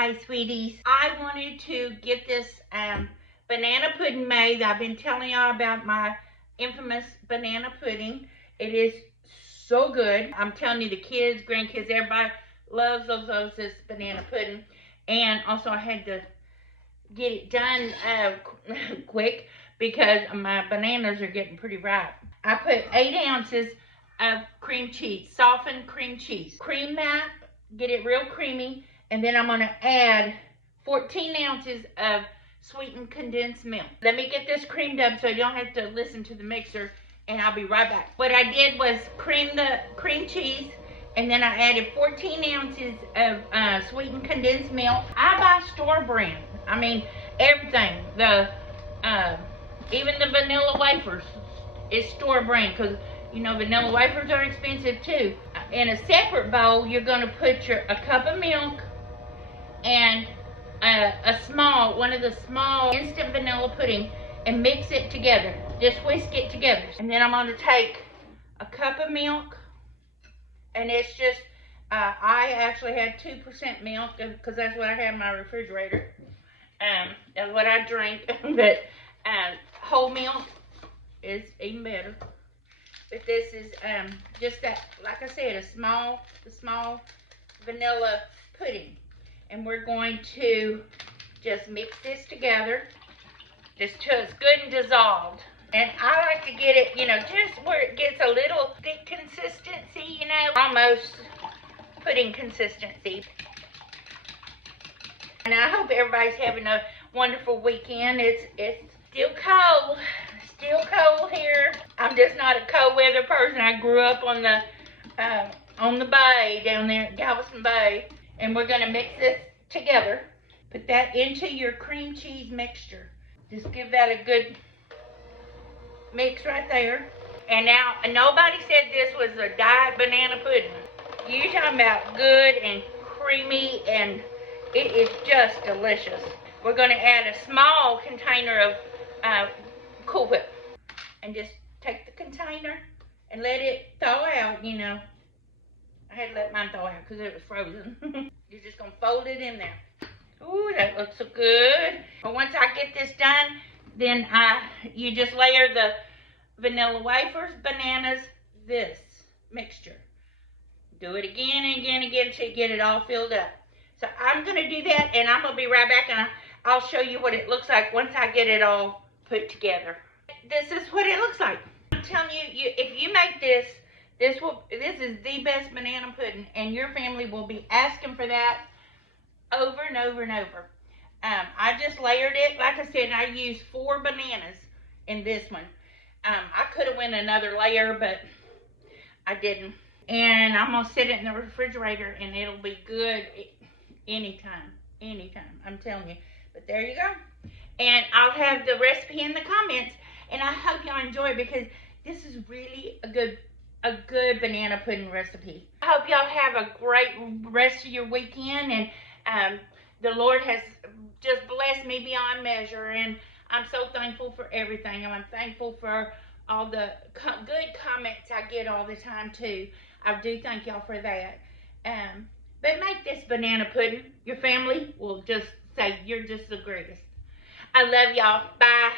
Hi, sweeties. I wanted to get this banana pudding made. I've been telling y'all about my infamous banana pudding. It is so good. I'm telling you, the kids, grandkids, everybody loves this banana pudding. And also I had to get it done quick because my bananas are getting pretty ripe. I put 8 ounces of cream cheese, softened cream cheese. Cream that, get it real creamy, and then I'm gonna add 14 ounces of sweetened condensed milk. Let me get this creamed up so you don't have to listen to the mixer, and I'll be right back. What I did was cream the cream cheese, and then I added 14 ounces of sweetened condensed milk. I buy store brand. I mean, everything. Even the vanilla wafers is store brand, because you know vanilla wafers are expensive too. In a separate bowl, you're going to put a cup of milk and one of the small instant vanilla pudding, and mix it together. Just whisk it together. And then I'm going to take a cup of milk, and it's just, I actually had 2% milk because that's what I have in my refrigerator. That's what I drink, but whole milk is even better. But this is just that, like I said, a small vanilla pudding. And we're going to just mix this together just till it's good and dissolved. And I like to get it, just where it gets a little thick consistency, almost pudding consistency. And I hope everybody's having a wonderful weekend. It's still cold. Still cold here. I'm just not a cold weather person. I grew up on the bay down there at Galveston Bay. And we're gonna mix this together. Put that into your cream cheese mixture. Just give that a good mix right there. And now, nobody said this was a diet banana pudding. You're talking about good and creamy, and it is just delicious. We're gonna add a small container of Cool Whip, and just take the container and let it thaw out. I had to let mine thaw out because it was frozen. You're just gonna fold it in there. Ooh, that looks so good. But once I get this done, then you just layer the vanilla wafers, bananas, this mixture. Do it again and again and again until you get it all filled up. So I'm gonna do that, and I'm gonna be right back, and I'll show you what it looks like once I get it all put together. This is what it looks like. I'm telling you, if you make this is the best banana pudding, and your family will be asking for that over and over and over. I just layered it. Like I said, I used 4 bananas in this one. I could have went another layer, but I didn't. And I'm gonna sit it in the refrigerator, and it'll be good anytime. I'm telling you. But there you go. And I'll have the recipe in the comments, and I hope y'all enjoy it, because this is really a good banana pudding recipe. I hope y'all have a great rest of your weekend, and the Lord has just blessed me beyond measure, and I'm so thankful for everything. I'm thankful for all the good comments I get all the time too. I do thank y'all for that. But make this banana pudding. Your family will just say you're just the greatest. I love y'all. Bye.